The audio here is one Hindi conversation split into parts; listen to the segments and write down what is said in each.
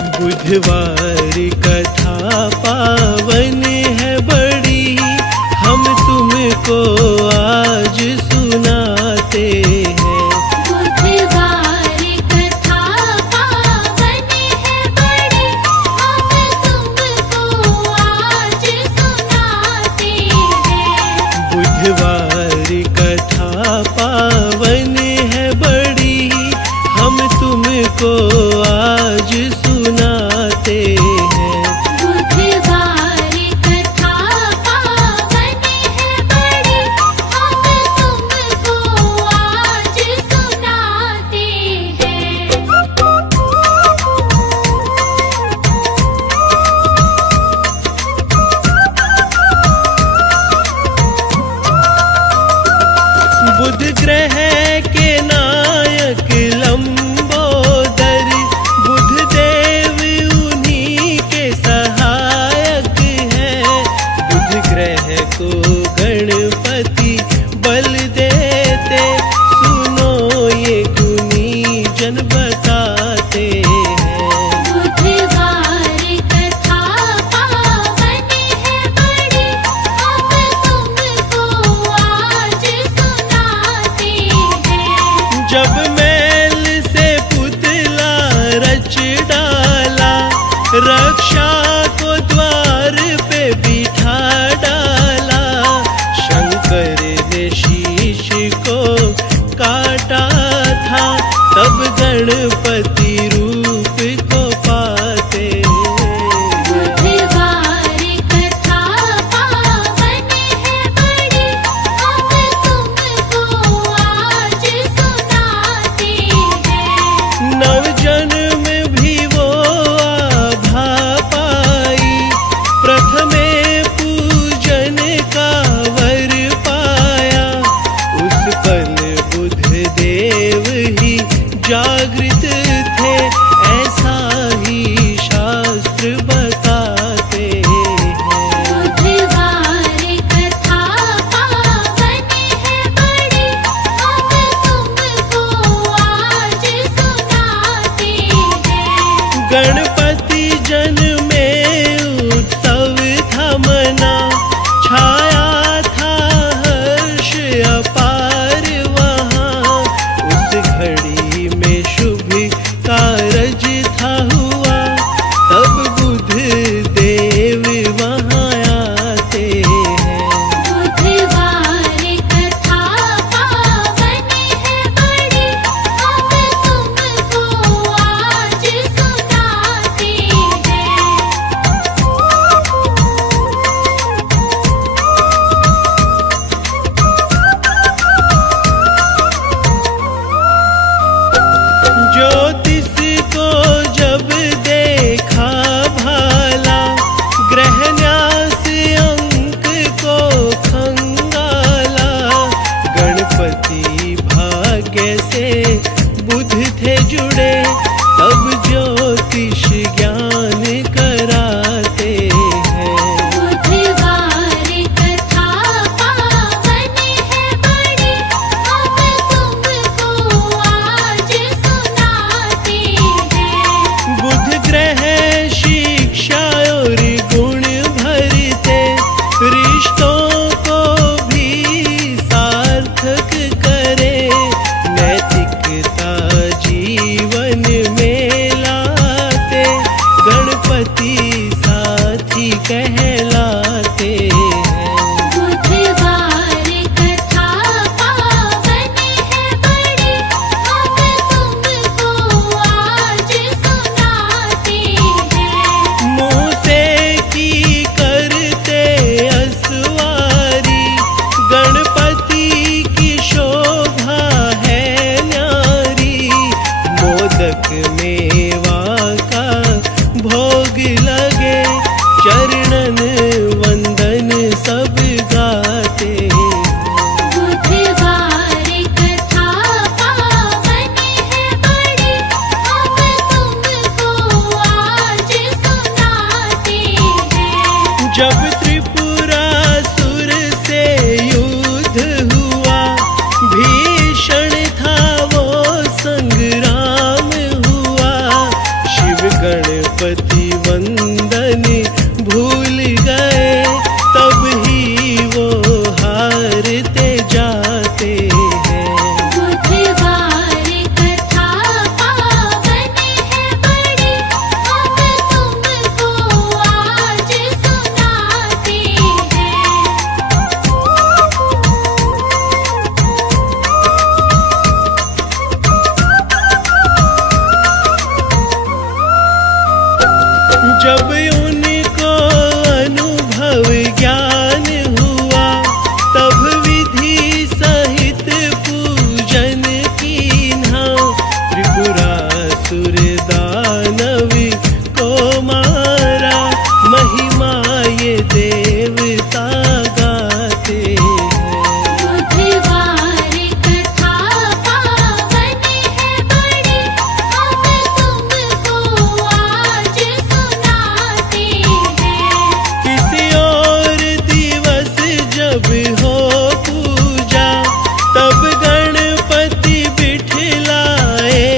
बुधवार कथा पावन है बड़ी, हम तुमको आज सुनाते हैं। बुधवार कथा पावन है बड़ी, हम तुमको आज सुनाते हैं। बुधवार कथा पावन है बड़ी, हम तुमको आज सुनाते हैं। बुधवार कथा पावन है बड़ी, हम तुमको आज सुनाते हैं। बुध ग्रह के नायक लंबोदर, बुध देव उन्हीं के सहायक हैं। बुध ग्रह को गणपति बल देते, सुनो ये गुनी जन बताते हैं। बुधवार कथा पावन है बड़ी, हम तुमको आज सुनाते हैं। जब मैल से पुतला रच डाला, रक्षा को द्वार पे बिठा डाला। शंकर ने शीश को काटा था, तब गणपति रूप को पाते। बुधवार कथा पावन है बड़ी, हम तुमको आज सुनाते हैं। नव जन्म भी वो आभा पाई, प्रथमे पूजन का वर पाया। उस पल बुध देव ही जागृत थे, ऐसा ही शास्त्र बताते हैं। बुधवार कथा पावन है बड़ी, हम तुमको आज सुनाते हैं। गणपति जन में उत्सव था मना, छाया था हर्ष अपार वहाँ। उस घड़ी में शुभ कारज था हुआ, तब बुध देव वहाँ आते हैं। बुधवार कथा पावन है बड़ी, हम तुमको आज सुनाते गणपति वंदन भूल गए, तब ही वो हारते जाते हैं। बुधवार कथा पावन है बड़ी, हम तुमको आज सुनाते हैं। जब उनको अनुभव ज्ञान हुआ, तब विधि सहित पूजन कीन्हा। त्रिपुरासुर दानव को मारा, महिमा ये देवता गाते हैं। बुधवार कथा पावन है बड़ी, हम तुमको आज सुनाते हैं। किसी और दिवस जब हो पूजा, तब गणपति बिठलाए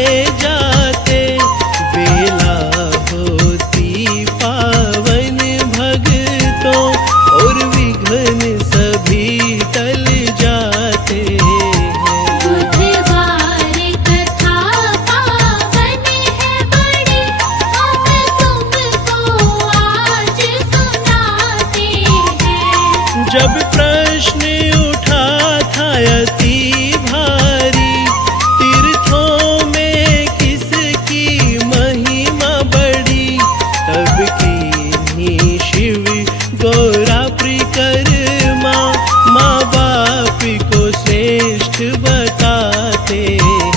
जाते। बेला होती पावन भक्तों, और विघ्न सभी टल जाते हैं। बुधवार कथा पावन है बड़ी, हम तुमको आज सुनाते हैं। जब प्रश्न उठा था अति भारी, तीर्थों में किसकी महिमा बड़ी, तब कीन्ही शिव गौरा परिक्रमा, माँ बाप को श्रेष्ठ बताते हैं।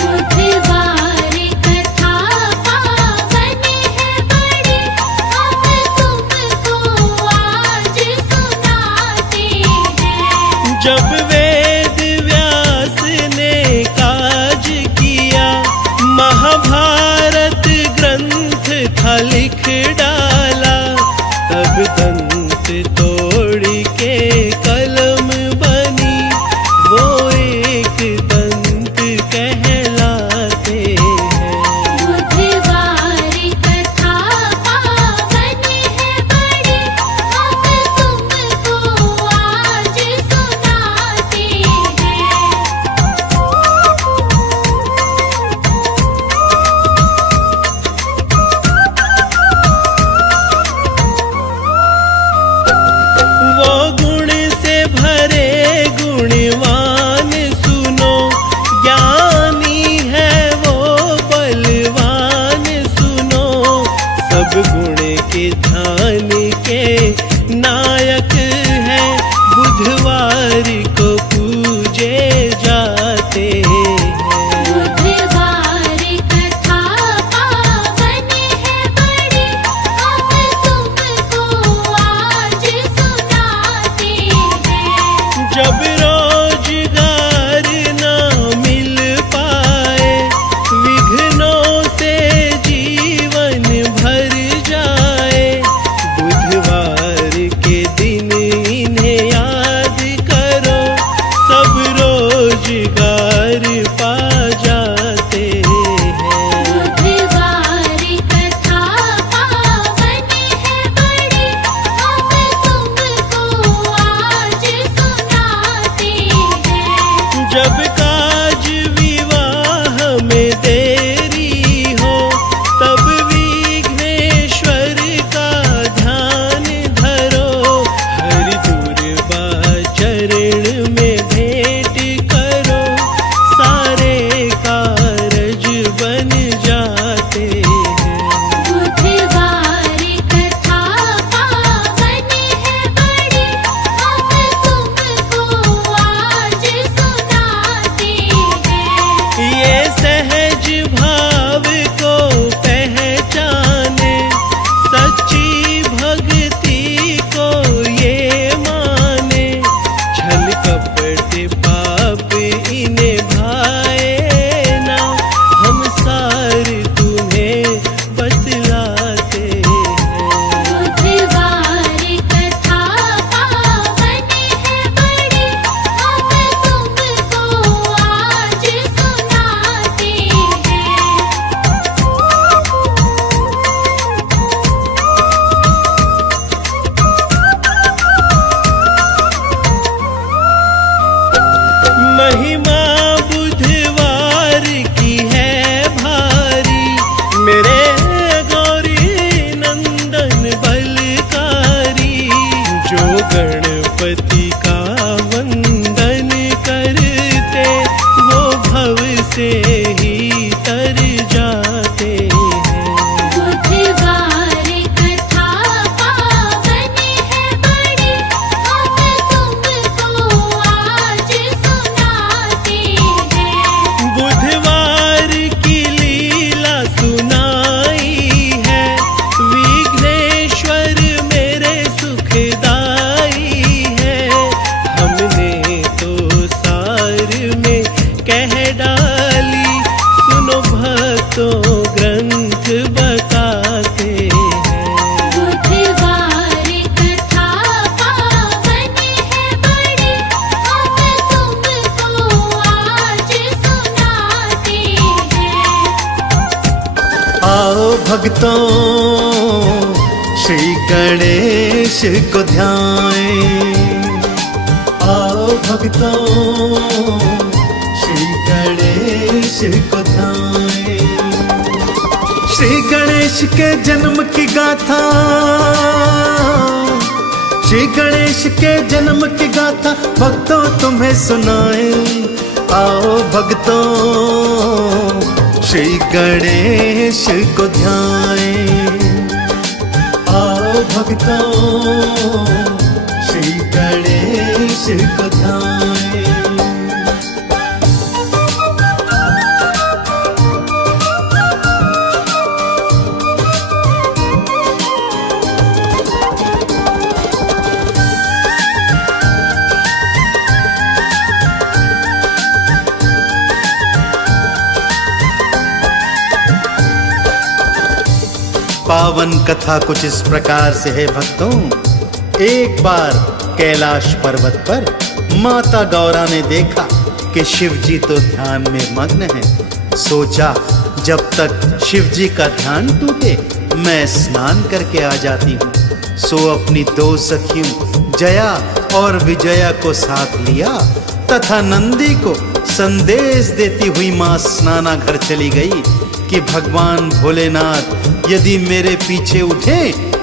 बुधवार कथा पावन है बड़ी, हम तुमको आज सुनाते हैं। जब वेद व्यास ने काज किया, महाभारत ग्रंथ था लिख डाला। तब दंत तोड़ के कलम बनी, वो एक दंत कहलाते हैं। बुधवार कथा पावन है बड़ी, हम तुमको आज सुनाते हैं। वो गुण से भरे गुणवान सुनो, ज्ञानी है वो बलवान सुनो। सब गुण के ध्यान के नायक है, बुधवार को पूजे जाते हैं। बुधवार कथा पावन है बड़ी, हम तुमको आज सुनाते हैं। जब रोजगार ना मिल पाए, विघ्नों से जीवन भर जाए, भक्तों श्री गणेश को ध्याएं। आओ भक्तों श्री गणेश को ध्याएं। श्री गणेश के जन्म की गाथा, श्री गणेश के जन्म की गाथा भक्तों तुम्हें सुनाए। आओ भक्तों श्री गणेश को ध्याएं। आओ भक्तों श्री गणेश को ध्याएं। पावन कथा कुछ इस प्रकार से है भक्तों। एक बार कैलाश पर्वत पर माता गौरा ने देखा कि शिव जी तो ध्यान में मग्न हैं। सोचा जब तक शिव जी का ध्यान टूटे मैं स्नान करके आ जाती हूँ। सो अपनी दो सखियों जया और विजया को साथ लिया तथा नंदी को संदेश देती हुई माँ स्नानाघर चली गई कि भगवान भोलेनाथ यदि मेरे पीछे उठे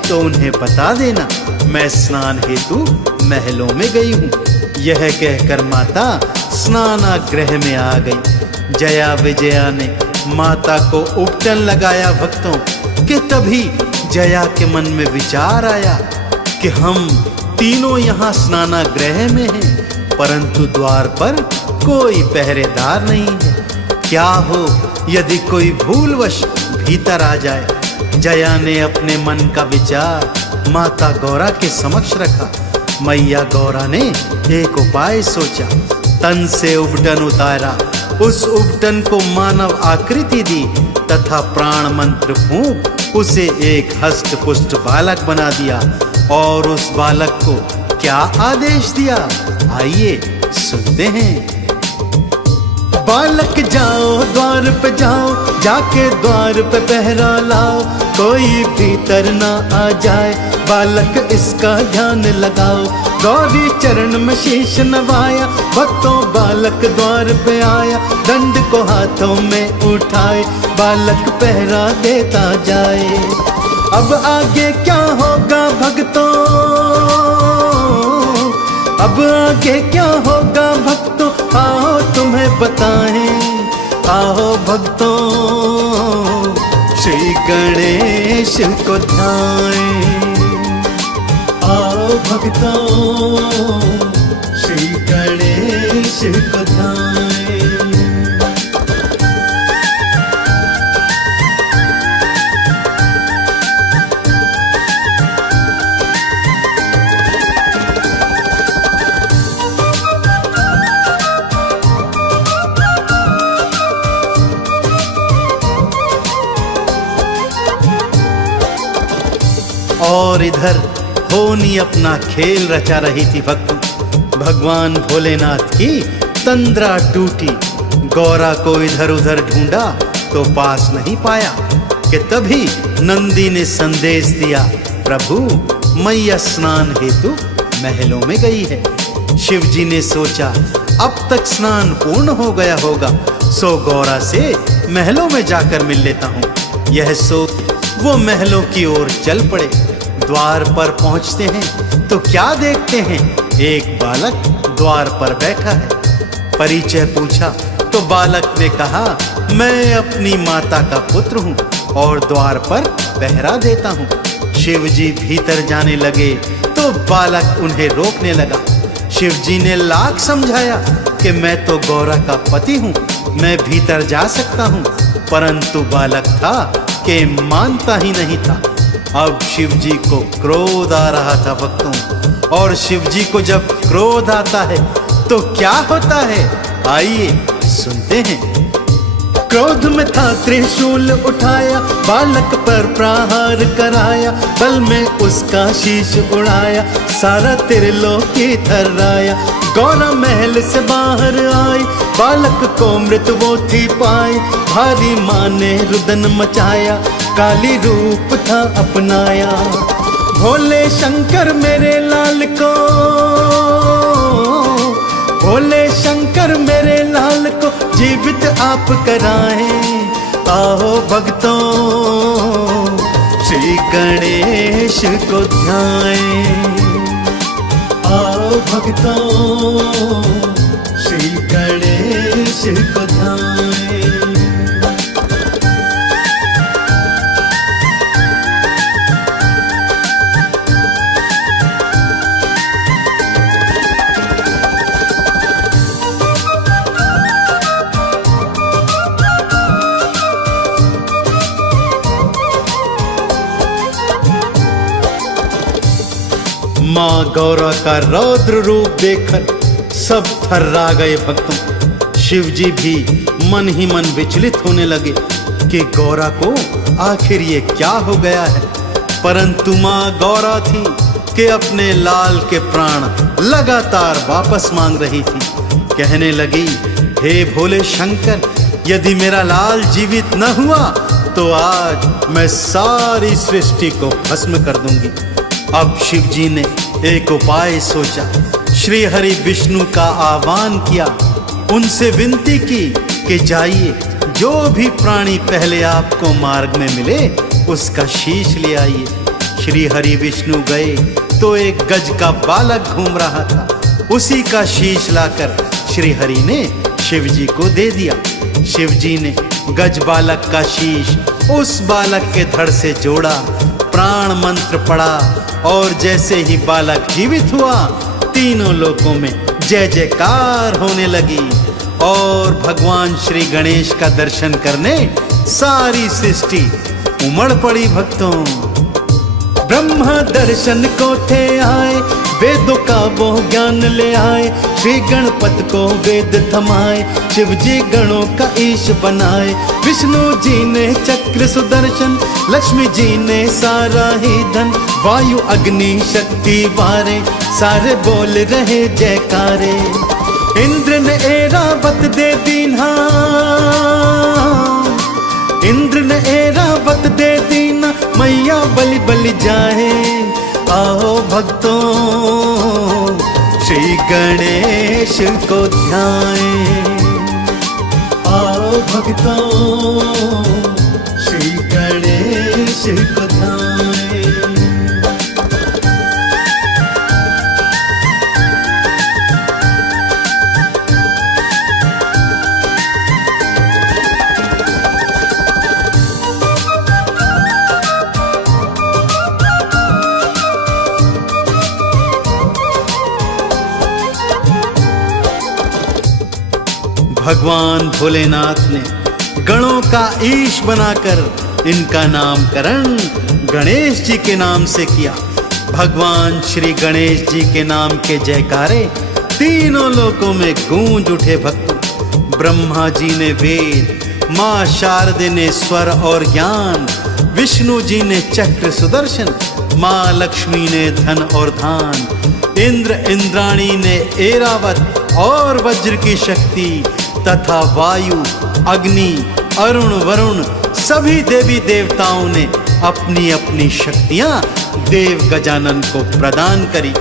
तो उन्हें बता देना मैं स्नान हेतु महलों में गई हूँ। यह कहकर माता स्नानागृह में आ गई। जया विजया ने माता को उपटन लगाया भक्तों कि तभी जया के मन में विचार आया कि हम तीनों यहाँ स्नानागृह में हैं परंतु द्वार पर कोई पहरेदार नहीं है। क्या हो यदि कोई भूलवश भीतर आ जाए। जया ने अपने मन का विचार माता गौरा के समक्ष रखा। मैया गौरा ने एक उपाय सोचा। तन से उपटन उतारा, उस उपटन को मानव आकृति दी तथा प्राण मंत्र फूंक उसे एक हष्ट पुष्ट बालक बना दिया और उस बालक को क्या आदेश दिया आइए सुनते हैं। बालक जाओ द्वार पे जाओ, जाके द्वार पे पहरा लाओ, कोई भीतर ना आ जाए, बालक इसका ध्यान लगाओ। गौरी चरण में शीश नवाया, भक्तों बालक द्वार पे आया, दंड को हाथों में उठाए, बालक पहरा देता जाए। अब आगे क्या होगा भक्तों, अब आगे क्या होगा भक्तों, आओ तुम्हें बताएं। आओ भक्तों श्री गणेश को ध्याएं। आओ भक्तों श्री गणेश को ध्याएं। और इधर होनी अपना खेल रचा रही थी भक्तों। भगवान भोलेनाथ की तंद्रा टूटी। गौरा को इधर उधर ढूंढा तो पास नहीं पाया कि तभी नंदी ने संदेश दिया, प्रभु मैया स्नान हेतु महलों में गई है। शिव जी ने सोचा अब तक स्नान पूर्ण हो गया होगा, सो गौरा से महलों में जाकर मिल लेता हूँ। यह सोच वो महलों की ओर चल पड़े। द्वार पर पहुंचते हैं तो क्या देखते हैं, एक बालक द्वार पर बैठा है। परिचय पूछा तो बालक ने कहा, मैं अपनी माता का पुत्र हूँ और द्वार पर पहरा देता हूँ। शिव जी भीतर जाने लगे तो बालक उन्हें रोकने लगा। शिव जी ने लाख समझाया कि मैं तो गौरा का पति हूँ, मैं भीतर जा सकता हूँ, परंतु बालक था कि मानता ही नहीं था। अब शिव जी को क्रोध आ रहा था भक्तों, और शिव जी को जब क्रोध आता है तो क्या होता है आइए सुनते हैं। क्रोध में था त्रिशूल उठाया, बालक पर प्रहार कराया, बल में उसका शीश उड़ाया, सारा त्रिलोकी थर्राया। गौरा महल से बाहर आई, बालक को मृत वो थी पाई, भारी माँ ने रुदन मचाया, काली रूप था अपनाया। भोले शंकर मेरे लाल को, भोले शंकर मेरे लाल को जीवित आप कराएं। आओ भक्तों श्री गणेश को ध्याएं। आओ भक्तों श्री गणेश को ध्याएं। माँ गौरा का रौद्र रूप देखकर सब थर्रा गए भक्तों। शिव जी भी मन ही मन विचलित होने लगे कि गौरा को आखिर ये क्या हो गया है। परंतु माँ गौरा थी कि अपने लाल के प्राण लगातार वापस मांग रही थी। कहने लगी, हे भोले शंकर, यदि मेरा लाल जीवित न हुआ तो आज मैं सारी सृष्टि को भस्म कर दूंगी। अब शिव जी ने एक उपाय सोचा। श्री हरि विष्णु का आह्वान किया, उनसे विनती की कि जाइए, जो भी प्राणी पहले आपको मार्ग में मिले उसका शीश ले आइए। श्री हरि विष्णु गए तो एक गज का बालक घूम रहा था। उसी का शीश लाकर श्री हरि ने शिव जी को दे दिया। शिव जी ने गज बालक का शीश उस बालक के धड़ से जोड़ा, प्राण मंत्र पड़ा और जैसे ही बालक जीवित हुआ, तीनों लोकों में जय जयकार होने लगी और भगवान श्री गणेश का दर्शन करने सारी सृष्टि उमड़ पड़ी भक्तों। ब्रह्मा दर्शन को थे आए, वेदों का वो ज्ञान ले आए। श्री गणपति को वेद थमाए, शिव जी गणों का ईश बनाए। विष्णु जी ने चक्र सुदर्शन, लक्ष्मी जी ने सारा ही धन। वायु अग्नि शक्ति वारे, सारे बोल रहे जयकारे। इंद्र ने ऐरावत दे दीन्हा, इंद्र ने ऐरावत दे दीना, मैया बलि बलि जाए। आओ भक्तों श्री गणेश को ध्याएं। आओ भक्तों श्री गणेश को ध्याएं। भगवान भोलेनाथ ने गणों का ईश बनाकर इनका नामकरण गणेश जी के नाम से किया। भगवान श्री गणेश जी के नाम के जयकारे तीनों लोकों में गूंज उठे भक्तों। ब्रह्मा जी ने वेद, माँ शारदे ने स्वर और ज्ञान, विष्णु जी ने चक्र सुदर्शन, माँ लक्ष्मी ने धन और धान, इंद्र इंद्राणी ने ऐरावत और वज्र की शक्ति तथा वायु, अग्नि, अरुण, वरुण सभी देवी देवताओं ने अपनी अपनी शक्तियां देव गजानन को प्रदान करी।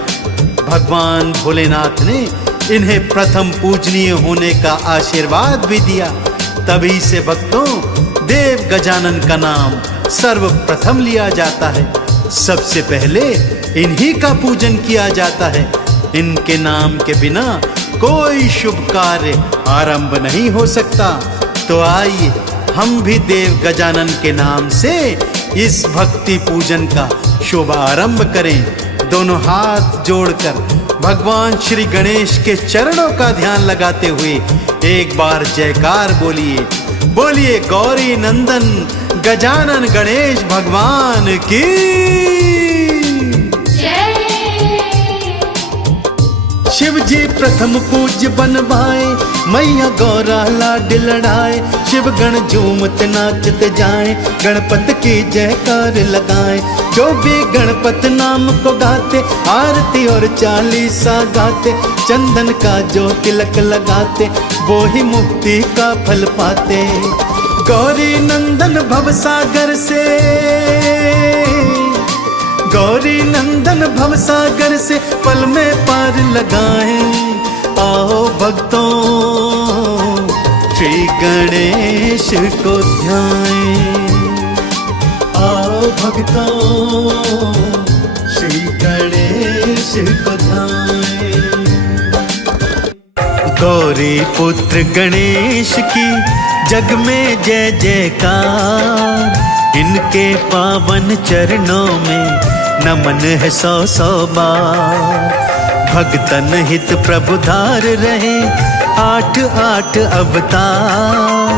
भगवान भोलेनाथ ने इन्हें प्रथम पूजनीय होने का आशीर्वाद भी दिया। तभी से भक्तों देव गजानन का नाम सर्वप्रथम लिया जाता है। सबसे पहले इन्हीं का पूजन किया जाता है। इनके नाम के बिना कोई शुभ कार्य आरंभ नहीं हो सकता। तो आइए हम भी देव गजानन के नाम से इस भक्ति पूजन का शुभ आरंभ करें। दोनों हाथ जोड़कर भगवान श्री गणेश के चरणों का ध्यान लगाते हुए एक बार जयकार बोलिए। बोलिए गौरी नंदन गजानन गणेश भगवान की शिव जी प्रथम पूज्य बनवाए, मैया गौरा लाड लड़ाए। शिव गण झूमत नाचत जाए, गणपत की जयकार लगाए। जो भी गणपत नाम को गाते, आरती और चालीसा गाते, चंदन का जो तिलक लगाते, वो ही मुक्ति का फल पाते। गौरी नंदन भवसागर से, गौरी नंदन भवसागर से पल में पार लगाएं। आओ भक्तों श्री गणेश को ध्याएं। आओ भक्तों श्री गणेश को ध्याएं। गौरी पुत्र गणेश की जग में जय जयकार। इनके पावन चरणों में नमन है सौ सौ बार। भक्तन हित प्रभुधार रहे आठ आठ अवतार।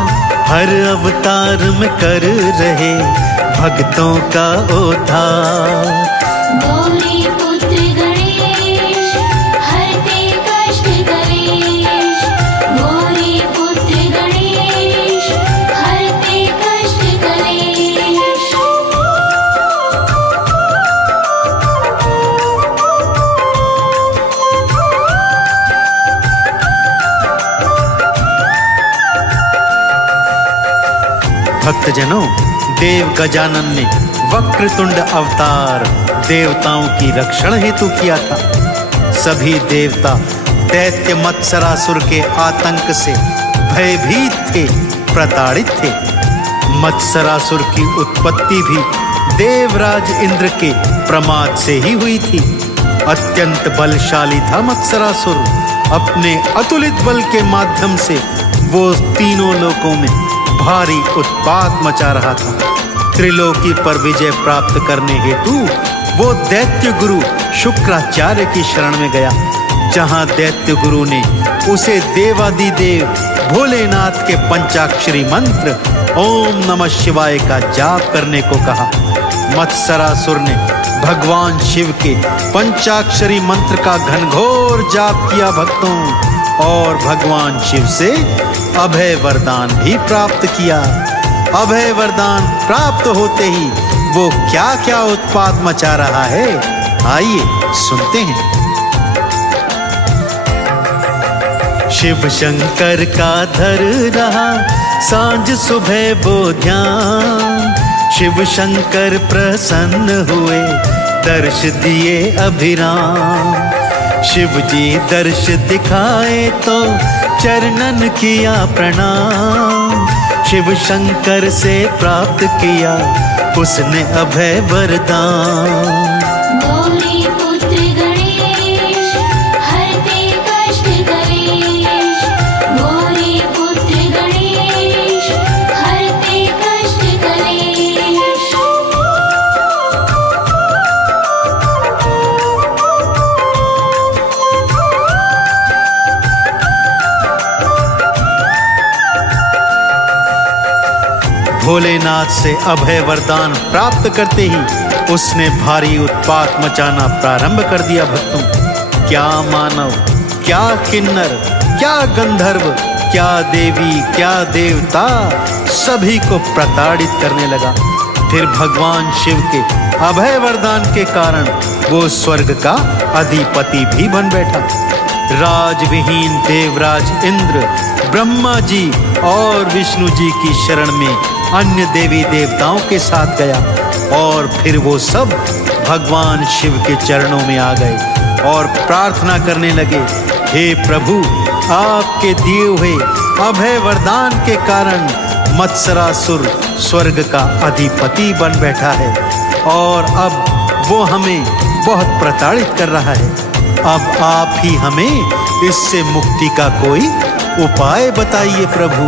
हर अवतार में कर रहे भक्तों का उद्धार। गौरी पुत्र गणेश हरते कष्ट कलेश। गौरी पुत्र गणेश हरते कष्ट कलेश। भक्तजनों, देव गजानन ने वक्रतुंड अवतार देवताओं की रक्षण हेतु किया था। सभी देवता दैत्य मत्सरासुर के आतंक से भयभीत थे, प्रताड़ित थे। मत्सरासुर की उत्पत्ति भी देवराज इंद्र के प्रमाद से ही हुई थी। अत्यंत बलशाली था मत्सरासुर। अपने अतुलित बल के माध्यम से वो तीनों लोकों में भारी उत्पात मचा रहा था। त्रिलोकी पर विजय प्राप्त करने हेतु वो दैत्य गुरु शुक्राचार्य की शरण में गया, जहां दैत्य गुरु ने उसे देवादिदेव भोलेनाथ के पंचाक्षरी मंत्र ओम नमः शिवाय का जाप करने को कहा। मत्सरासुर ने भगवान शिव के पंचाक्षरी मंत्र का घनघोर जाप किया भक्तों, और भगवान शिव से अभय वरदान भी प्राप्त किया। अभय वरदान प्राप्त होते ही वो क्या क्या उत्पात मचा रहा है, आइए सुनते हैं। शिव शंकर का धर रहा सांझ सुबह वो ध्यान। शिव शंकर प्रसन्न हुए दर्श दिए अभिराम। शिव जी दर्श दिखाए तो चरणन किया प्रणाम। शिव शंकर से प्राप्त किया उसने अभय वरदान। गौरी पुत्र गणेश हरते कष्ट कलेश। गौरी पुत्र गणेश हरते कष्ट कलेश। भोलेनाथ से अभय वरदान प्राप्त करते ही उसने भारी उत्पात मचाना प्रारंभ कर दिया भक्तों। क्या मानव, क्या किन्नर, क्या गंधर्व, क्या देवी, क्या देवता, सभी को प्रताड़ित करने लगा। फिर भगवान शिव के अभय वरदान के कारण वो स्वर्ग का अधिपति भी बन बैठा। राजविहीन देवराज इंद्र ब्रह्मा जी और विष्णु जी की शरण में अन्य देवी देवताओं के साथ गया, और फिर वो सब भगवान शिव के चरणों में आ गए और प्रार्थना करने लगे, हे प्रभु, आपके दिए हुए अभय वरदान के कारण मत्सरासुर स्वर्ग का अधिपति बन बैठा है, और अब वो हमें बहुत प्रताड़ित कर रहा है। अब आप ही हमें इससे मुक्ति का कोई उपाय बताइए प्रभु।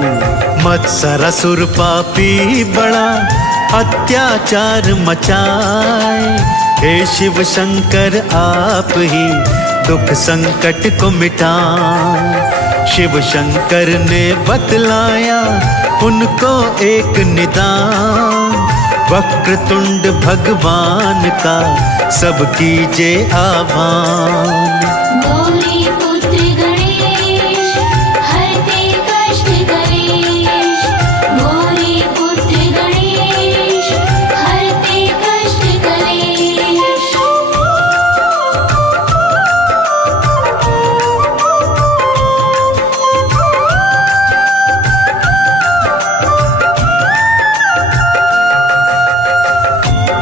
मत्सरासुर पापी बड़ा अत्याचार मचाए। हे शिव शंकर आप ही दुख संकट को मिटाए। शिव शंकर ने बतलाया उनको एक निदान। वक्रतुंड भगवान का सब कीजिए आह्वान। गौरी पुत्र गणेश हरते कष्ट कलेश। गौरी पुत्र गणेश हरते कष्ट कलेश।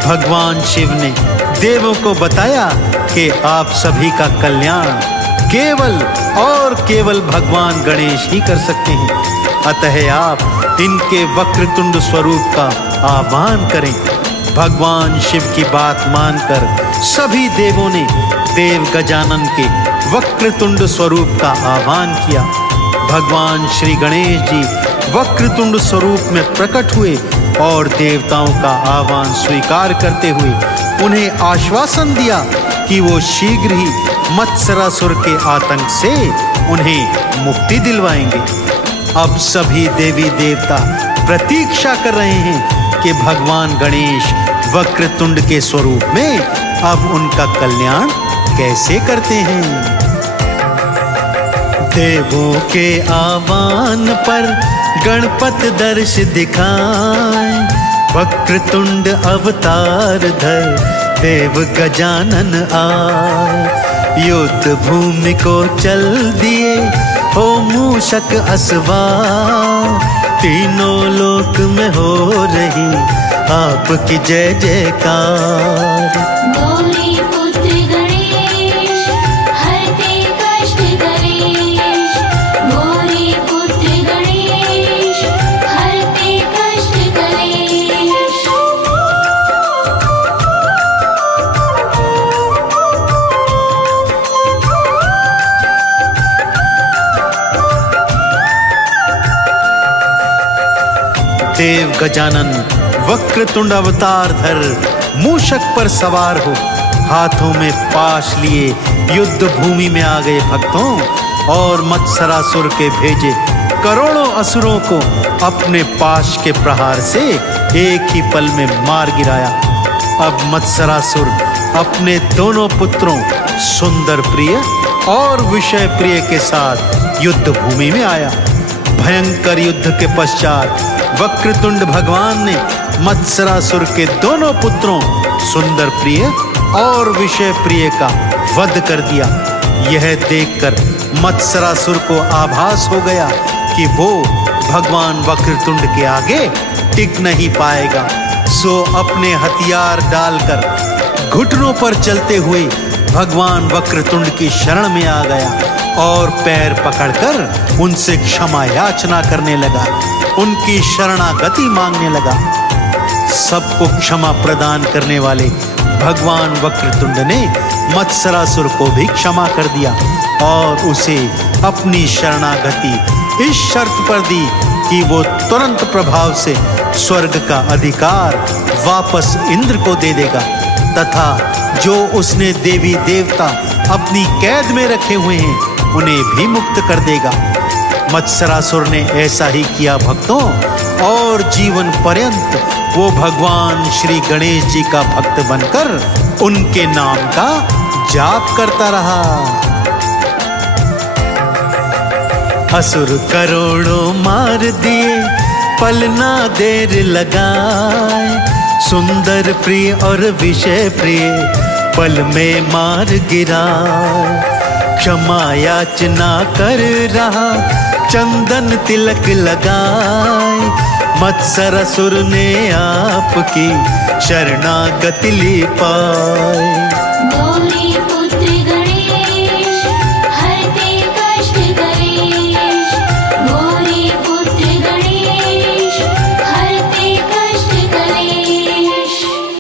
भगवान शिव ने देवों को बताया कि आप सभी का कल्याण केवल और केवल भगवान गणेश ही कर सकते हैं। अतः आप इनके वक्रतुंड स्वरूप का आह्वान करें। भगवान शिव की बात मानकर सभी देवों ने देव गजानन के वक्रतुंड स्वरूप का आह्वान किया। भगवान श्री गणेश जी वक्रतुंड स्वरूप में प्रकट हुए और देवताओं का आह्वान स्वीकार करते हुए उन्हें आश्वासन दिया कि वो शीघ्र ही मत्सरासुर के आतंक से उन्हें मुक्ति दिलवाएंगे। अब सभी देवी देवता प्रतीक्षा कर रहे हैं कि भगवान गणेश वक्रतुंड के स्वरूप में अब उनका कल्याण कैसे करते हैं। देवों के आह्वान पर गणपत दर्श दिखाए, वक्रतुंड अवतार धर देव गजानन आए। युद्ध भूमि को चल दिए हो मूषक असवार, तीनों लोक में हो रही आपकी जय जयकार। गौरी पुत्र गणेश हरते कष्ट कलेश, गौरी पुत्र गणेश हरते कष्ट कलेश। देव गजानन वक्रतुंड अवतार धर मूषक पर सवार हो हाथों में पाश लिए युद्ध भूमि में आ गए भक्तों और मत्सरासुर के भेजे करोड़ों असुरों को अपने पाश के प्रहार से एक ही पल में मार गिराया। अब मत्सरासुर अपने दोनों पुत्रों सुंदर प्रिय और विषय प्रिय के साथ युद्ध भूमि में आया। भयंकर युद्ध के पश्चात वक्रतुंड भगवान ने मत्सरासुर के दोनों पुत्रों सुंदर प्रिय और विषय प्रिय का वध कर दिया। यह देखकर मत्सरासुर को आभास हो गया कि वो भगवान वक्रतुंड के आगे टिक नहीं पाएगा। सो अपने हथियार डालकर घुटनों पर चलते हुए भगवान वक्रतुंड की शरण में आ गया और पैर पकड़कर उनसे क्षमा याचना करने लगा, उनकी शरणागति मांगने लगा। सबको क्षमा प्रदान करने वाले भगवान वक्रतुंड ने मत्सरासुर को भी क्षमा कर दिया और उसे अपनी शरणागति इस शर्त पर दी कि वो तुरंत प्रभाव से स्वर्ग का अधिकार वापस इंद्र को दे देगा तथा जो उसने देवी देवता अपनी कैद में रखे हुए हैं उन्हें भी मुक्त कर देगा। मत्सरासुर ने ऐसा ही किया भक्तों, और जीवन पर्यंत वो भगवान श्री गणेश जी का भक्त बनकर उनके नाम का जाप करता रहा। असुर करोड़ों मार दिए पल ना देर लगाए, सुंदर प्रिय और विषय प्रिय पल में मार गिराए। क्षमा याचना कर रहा चंदन तिलक लगाए, मत्सरासुर ने आपकी शरणागति ली पाए।